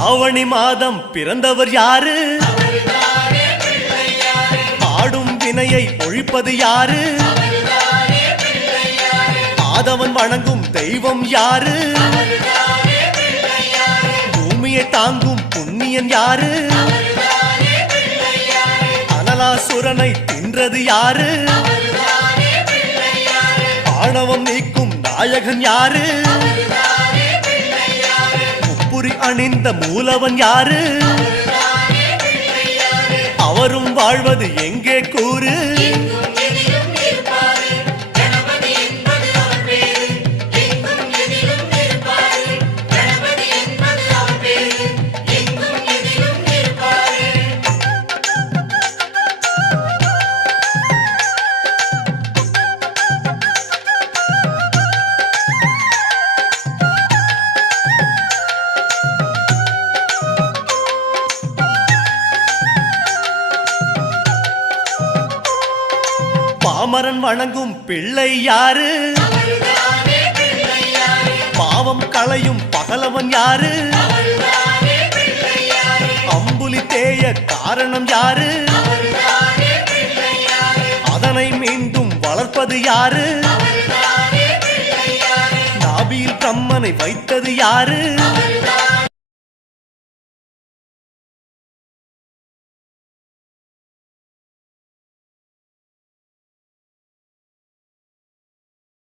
ஆவணி மாதம் பிறந்தவர் யாரு? ஆடும் வினையை ஒழிப்பது யாரு? ஆதவன் வணங்கும் தெய்வம் யாரு? பூமியை தாங்கும் புண்ணியன் யாரு? அனலாசுரனை தின்றது யாரு? ஆணவம் நீக்கும் நாயகன் யாரு? முப்புரி அணிந்த மூலவன் யாரு? அவரும் வாழ்வது எங்கே கூறு? பாமரன் வணங்கும் பிள்ளை யாரு? பாவம் களையும் பகலவன் யாரு? அம்புலி தேய காரணம் யாரு? அதனை மீண்டும் வளர்ப்பது யாரு? நாபியில் பிரம்மனை வைத்தது யாரு?